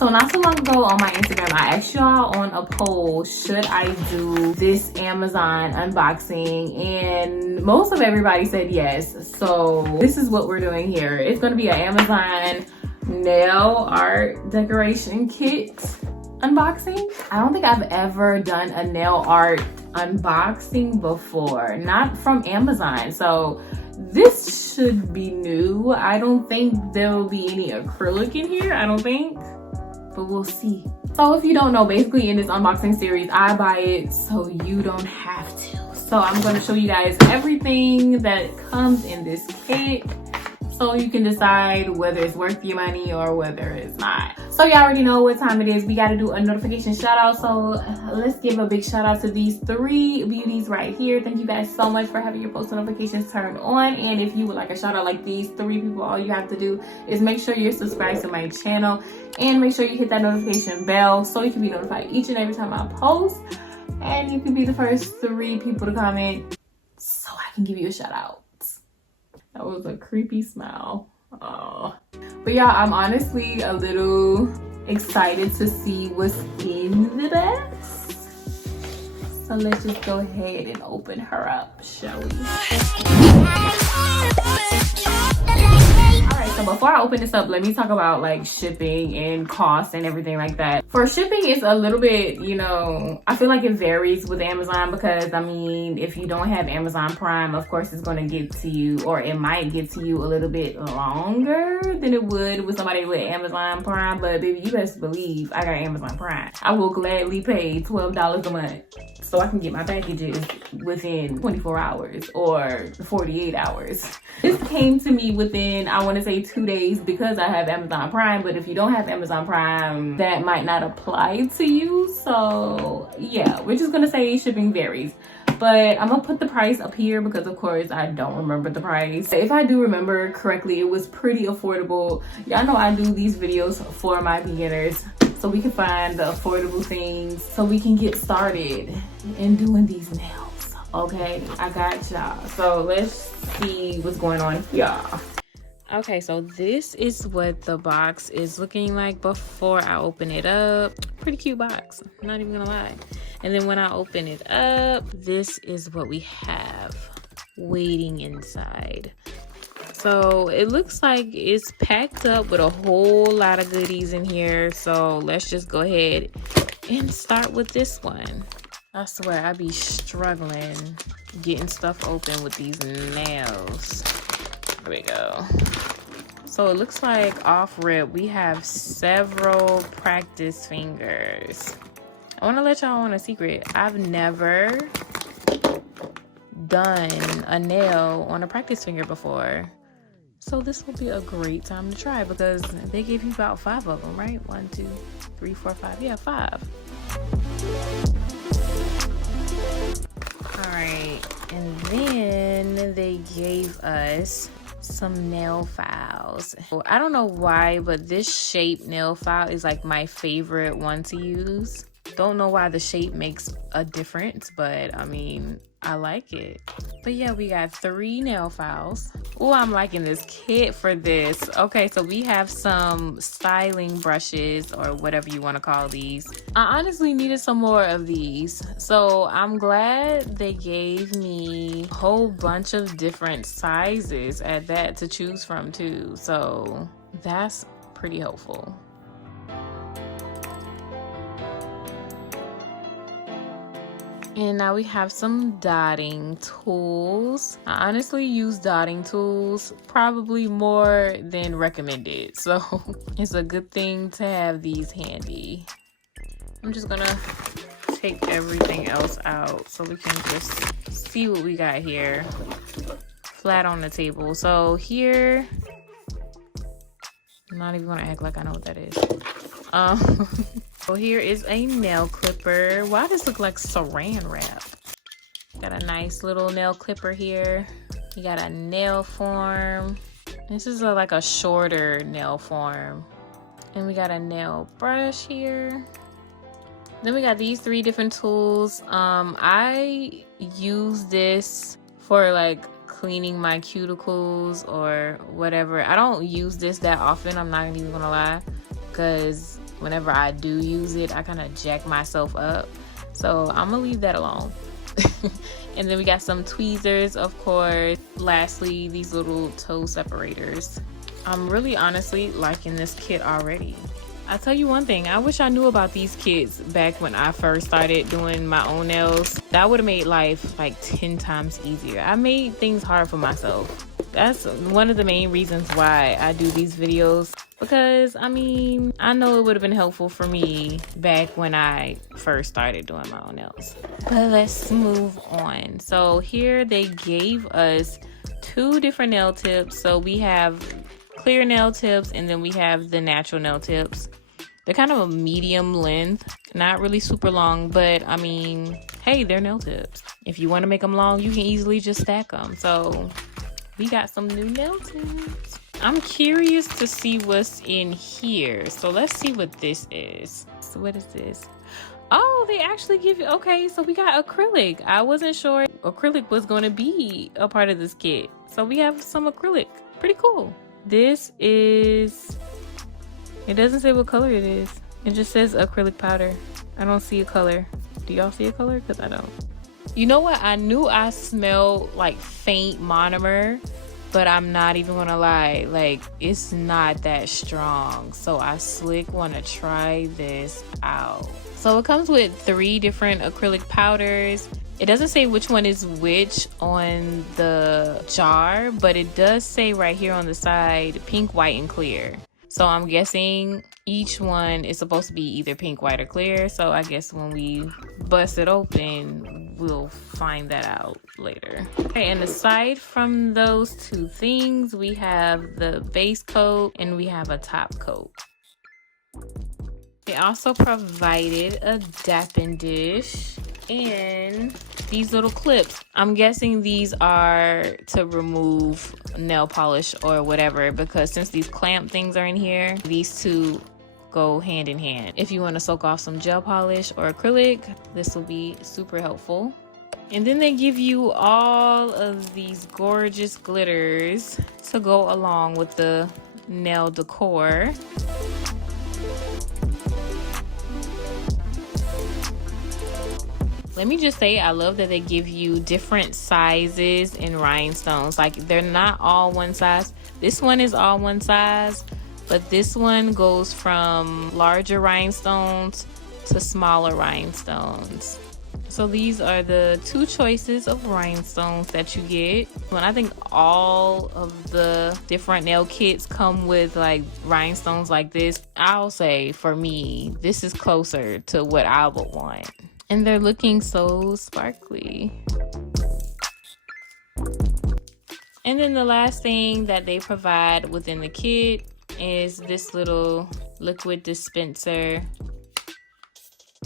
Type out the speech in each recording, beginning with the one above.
So not so long ago on my Instagram, I asked y'all on a poll, should I do this Amazon unboxing? And most of everybody said yes. So this is what we're doing here. It's gonna be an Amazon nail art decoration kit unboxing. I don't think I've ever done a nail art unboxing before, not from Amazon. So this should be new. I don't think there will be any acrylic in here, I don't think, but we'll see. So if you don't know, basically in this unboxing series, I buy it so you don't have to. So I'm gonna show you guys everything that comes in this kit so you can decide whether it's worth your money or whether it's not. So you already know what time it is. We gotta do a notification shout out. So let's give a big shout out to these 3 beauties right here. Thank you guys so much for having your post notifications turned on. And if you would like a shout out like these 3 people, all you have to do is make sure you're subscribed to my channel and make sure you hit that notification bell so you can be notified each and every time I post. And you can be the first 3 people to comment so I can give you a shout out. That was a creepy smile. Oh. But yeah, I'm honestly a little excited to see what's in the box. So let's just go ahead and open her up, shall we? Alright, so before I open this up, let me talk about like shipping and cost and everything like that. For shipping, it's a little bit, you know, I feel like it varies with Amazon because, I mean, if you don't have Amazon Prime, of course it's gonna get to you, or it might get to you a little bit longer than it would with somebody with Amazon Prime. But baby, you best believe I got Amazon Prime. I will gladly pay $12 a month so I can get my packages within 24 hours or 48 hours. This came to me within, I want to say 2 days because I have Amazon Prime, but if you don't have Amazon Prime, that might not apply to you. So yeah, we're just gonna say shipping varies. But I'm gonna put the price up here because of course I don't remember the price. If I do remember correctly, it was pretty affordable. Y'all know I do these videos for my beginners, so we can find the affordable things so we can get started in doing these nails. Okay, I got y'all. So let's see what's going on here. Okay, so this is what the box is looking like before I open it up. Pretty cute box, I'm not even gonna lie. And then when I open it up, this is what we have waiting inside. So it looks like it's packed up with a whole lot of goodies in here. So let's just go ahead and start with this one. I swear I be struggling getting stuff open with these nails. There we go. So it looks like off rip we have several practice fingers. I want to let y'all on a secret. I've never done a nail on a practice finger before. So this will be a great time to try because they give you about 5 of them, right? 1, 2, 3, 4, 5. Yeah, 5. All right, and then they gave us some nail files. I don't know why, but this shape nail file is like my favorite one to use. Don't know why the shape makes a difference, but I mean, I like it. But yeah, we got 3 nail files. Oh, I'm liking this kit for this. Okay, so we have some styling brushes or whatever you want to call these. I honestly needed some more of these, so I'm glad they gave me a whole bunch of different sizes at that to choose from too. So that's pretty helpful. And now we have some dotting tools. I honestly use dotting tools probably more than recommended, so it's a good thing to have these handy. I'm just gonna take everything else out so we can just see what we got here flat on the table. So here, I'm not even gonna act like I know what that is. So here is a nail clipper. Why does this look like saran wrap? Got a nice little nail clipper here. You got a nail form. This is like a shorter nail form. And we got a nail brush here. Then we got these 3 different tools. I use this for like cleaning my cuticles or whatever. I don't use this that often, I'm not even gonna lie, because whenever I do use it, I kind of jack myself up. So I'm gonna leave that alone. And then we got some tweezers, of course. Lastly, these little toe separators. I'm really honestly liking this kit already. I'll tell you one thing, I wish I knew about these kits back when I first started doing my own nails. That would have made life like 10 times easier. I made things hard for myself. That's one of the main reasons why I do these videos, because I mean, I know it would have been helpful for me back when I first started doing my own nails. But let's move on. So here they gave us 2 different nail tips. So we have clear nail tips, and then we have the natural nail tips. They're kind of a medium length, not really super long, but I mean, hey, they're nail tips. If you want to make them long, you can easily just stack them. So we got some new nail tips. I'm curious to see what's in here. So let's see what this is. So what is this? Oh, they actually give you, okay, so we got acrylic. I wasn't sure acrylic was going to be a part of this kit. So we have some acrylic. Pretty cool. This is, it doesn't say what color it is. It just says acrylic powder. I don't see a color. Do y'all see a color? Because I don't. You know what? I knew I smelled like faint monomer, but I'm not even gonna lie. Like, it's not that strong. So I slick want to try this out. So it comes with 3 different acrylic powders. It doesn't say which one is which on the jar, but it does say right here on the side, pink, white, and clear. So I'm guessing each one is supposed to be either pink, white, or clear. So I guess when we bust it open, we'll find that out later. Okay, and aside from those 2 things, we have the base coat and we have a top coat. They also provided a dapping dish and these little clips. I'm guessing these are to remove nail polish or whatever, because since these clamp things are in here, these 2 go hand in hand. If you want to soak off some gel polish or acrylic, this will be super helpful. And then they give you all of these gorgeous glitters to go along with the nail decor. Let me just say, I love that they give you different sizes and rhinestones. Like, they're not all one size. This one is all one size, but this one goes from larger rhinestones to smaller rhinestones. So these are the 2 choices of rhinestones that you get. And I think all of the different nail kits come with like rhinestones like this. I'll say for me, this is closer to what I would want. And they're looking so sparkly. And then the last thing that they provide within the kit is this little liquid dispenser.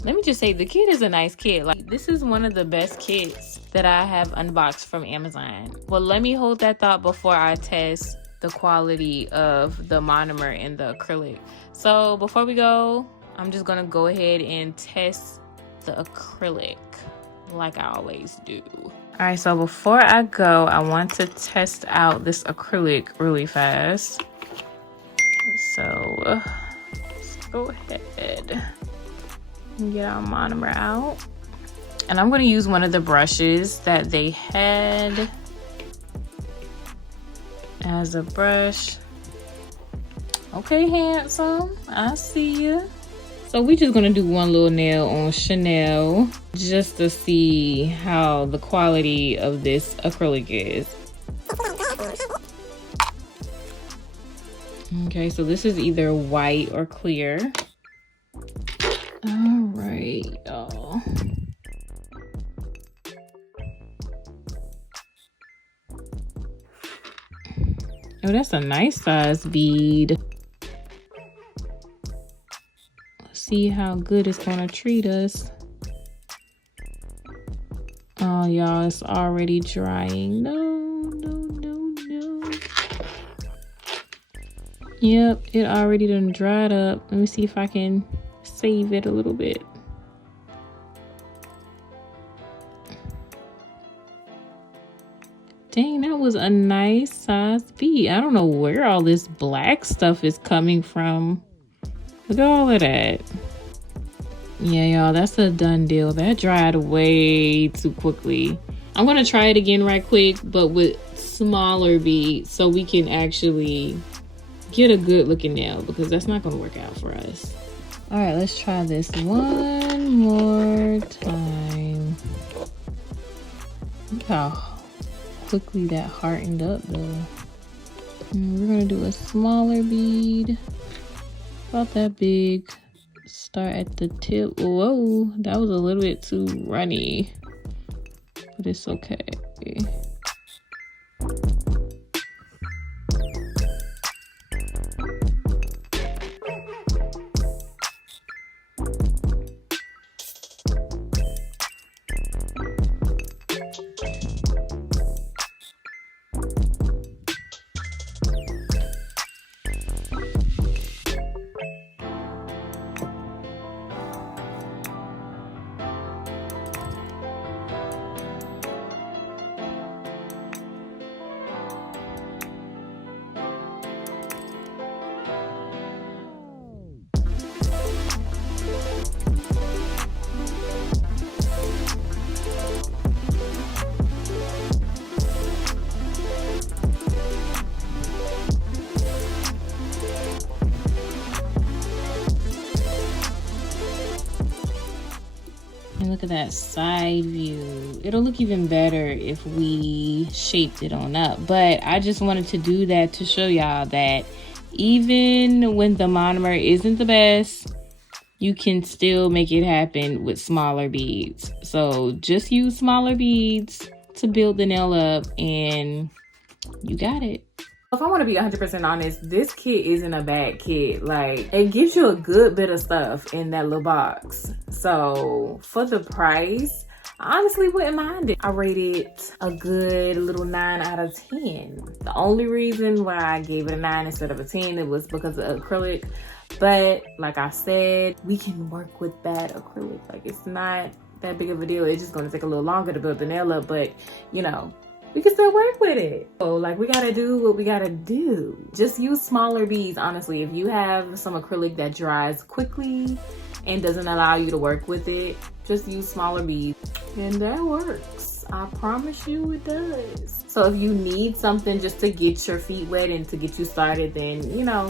Let me just say, the kit is a nice kit. Like, this is one of the best kits that I have unboxed from Amazon. Well, let me hold that thought before I test the quality of the monomer and the acrylic. So before we go, I'm just gonna go ahead and test the acrylic like I always do. All right, so before I go, I want to test out this acrylic really fast. So let's go ahead and get our monomer out. And I'm going to use one of the brushes that they had as a brush. Okay, handsome, I see you. So we just gonna do one little nail on Chanel just to see how the quality of this acrylic is. Okay, so this is either white or clear. All right, y'all. Oh, that's a nice size bead. See how good it's gonna treat us. Oh, y'all, it's already drying. No. Yep, it already done dried up. Let me see if I can save it a little bit. Dang, that was a nice size bead. I don't know where all this black stuff is coming from. Look at all of that. Yeah, y'all, that's a done deal. That dried way too quickly. I'm gonna try it again right quick, but with smaller beads so we can actually get a good looking nail, because that's not gonna work out for us. All right, let's try this one more time. Look how quickly that hardened up though. And we're gonna do a smaller bead, about that big. Start at the tip. Whoa, that was a little bit too runny, but it's okay. And look at that side view. It'll look even better if we shaped it on up. But I just wanted to do that to show y'all that even when the monomer isn't the best, you can still make it happen with smaller beads. So just use smaller beads to build the nail up and you got it. If I want to be 100% honest, this kit isn't a bad kit. Like, it gives you a good bit of stuff in that little box. So for the price, I honestly wouldn't mind it. I rate it a good little 9 out of 10. The only reason why I gave it a 9 instead of a 10, it was because of acrylic. But like I said, we can work with that acrylic. Like, it's not that big of a deal. It's just going to take a little longer to build the nail up, but you know, we can still work with it. So like, we gotta do what we gotta do. Just use smaller beads, honestly. If you have some acrylic that dries quickly and doesn't allow you to work with it, just use smaller beads. And that works. I promise you it does. So if you need something just to get your feet wet and to get you started, then, you know,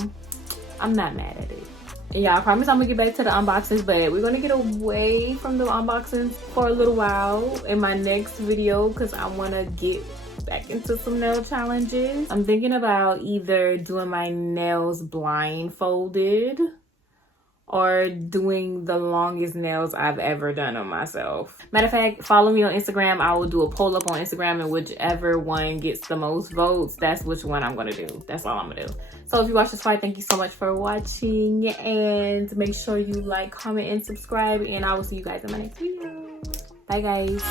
I'm not mad at it. And yeah, I promise I'm gonna get back to the unboxings, but we're gonna get away from the unboxings for a little while in my next video because I wanna get back into some nail challenges. I'm thinking about either doing my nails blindfolded or doing the longest nails I've ever done on myself. Matter of fact, follow me on Instagram. I will do a poll up on Instagram, and whichever one gets the most votes, that's which one I'm gonna do. That's all I'm gonna do. So if you watched this far, thank you so much for watching, and make sure you like, comment, and subscribe, and I will see you guys in my next video. Bye guys.